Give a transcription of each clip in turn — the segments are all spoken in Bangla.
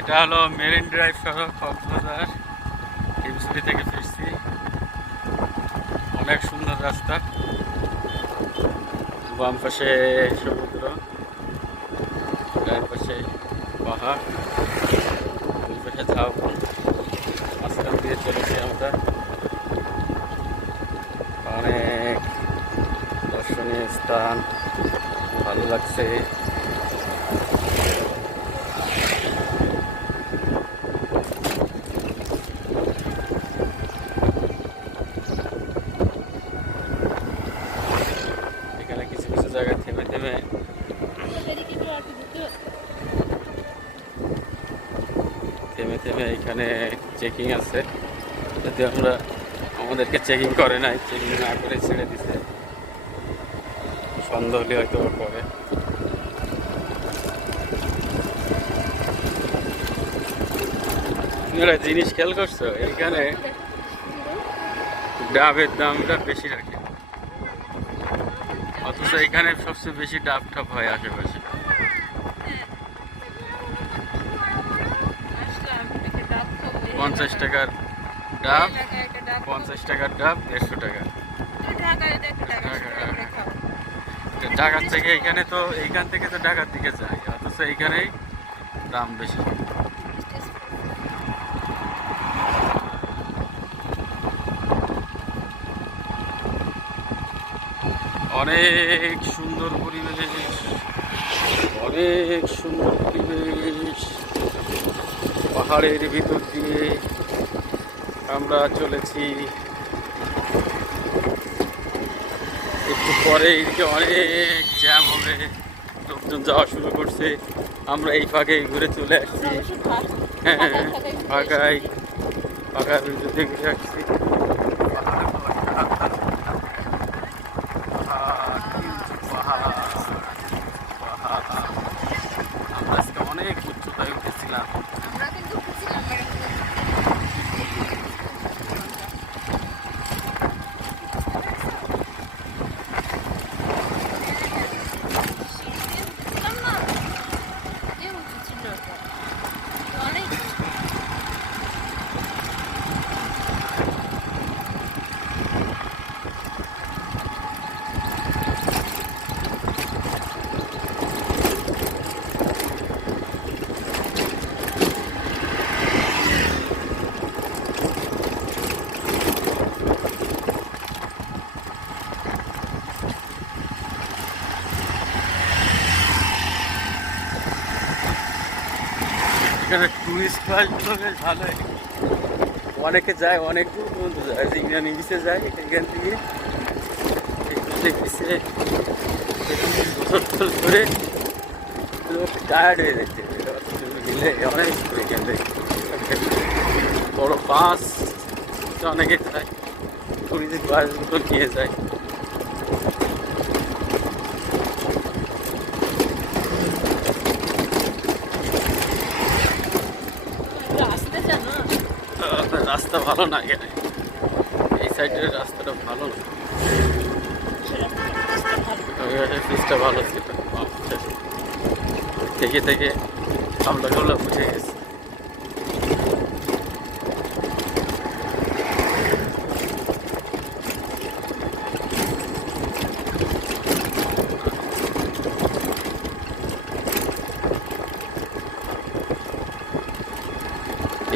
এটা হলো মেরিন ড্রাইভ সড়ক, কক্সবাজার হিমছড়ি থেকে ফিরছি। অনেক সুন্দর রাস্তা, বাম পাশে সমুদ্র, ডান পাশে পাহাড়, দুই পাশে ঝাউবন। মাঝখান দিয়ে চলেছি আমরা। অনেক দর্শনীয় স্থান, ভালো লাগছে। এখানে কিছু কিছু জায়গায় থেমে থেমে এখানে চেকিং আছে। যদি আমাদেরকে চেকিং করে নাই, চেকিং না করে ছেড়ে দিছে। সন্দেহ হলে হয়তো করে। আপনারা জিনিস খেয়াল করছো, এইখানে ডাবের দামটা বেশি রাখে, অথচ এখানে সবচেয়ে বেশি ডাব টাব হয় আশেপাশে। 50 টাকার ডাব, 50 টাকার ডাব 150 টাকা। ঢাকার থেকে এইখানে তো, এইখান থেকে তো ঢাকার দিকে যায়, অথচ এইখানেই দাম বেশি। অনেক সুন্দর পরিবেশ, অনেক সুন্দর পরিবেশ। পাহাড়ের ভিতর দিয়ে আমরা চলেছি। একটু পরে এদিকে অনেক জ্যাম হবে, লোকজন যাওয়া শুরু করছে। আমরা এই ফাঁকে ঘুরে চলে আসছি। হ্যাঁ, ফাঁকার ভিতর দিয়ে ঘুরে আসছি। আমরা আজকে অনেক উচ্চতায় উঠেছিলাম। এখানে টুরিস্ট প্লেসগুলো বেশ ভালোই, অনেকে যায়, অনেক দূর পর্যন্ত যায়। জিংরানি বিচে যায়, এখান থেকে গোসল করে টায়ার্ড হয়ে যাচ্ছে। অনেক এখান থেকে বড় বাস অনেকে যায়, টুরিস্ট বাসগুলো নিয়ে যায়। রাস্তা ভালো না এখানে, এই সাইডের রাস্তাটা ভালো না। পিচটা ভালো ছিল, থেকে থেকে আমরা বুঝে গেছি।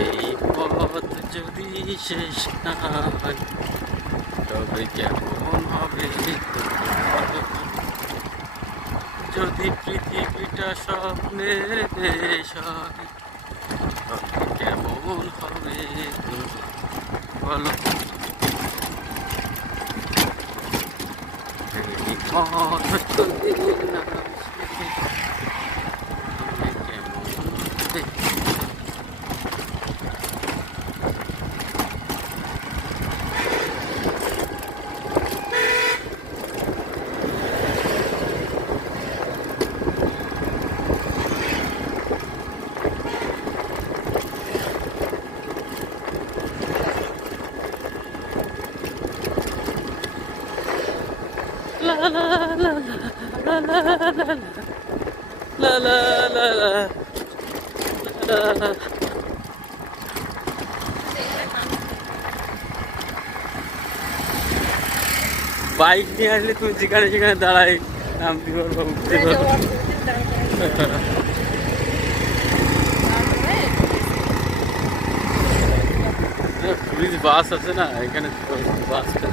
এই পথ যদি শেষ না হয় তবে কেমন হবে? যদি পৃথিবীটা স্বপ্নের দেশ হয় তবে কেমন হবে বলো? এই পথ যদি না শেষ তবে কেমন হবে? La la la la la la la la la la la bike নিয়ে আসলে তুমি যেখানে সেখানে দাঁড়াই নামতে পারবো, উঠতে পারবো। পুলিশ বাস আছে না এখানে, বাসটা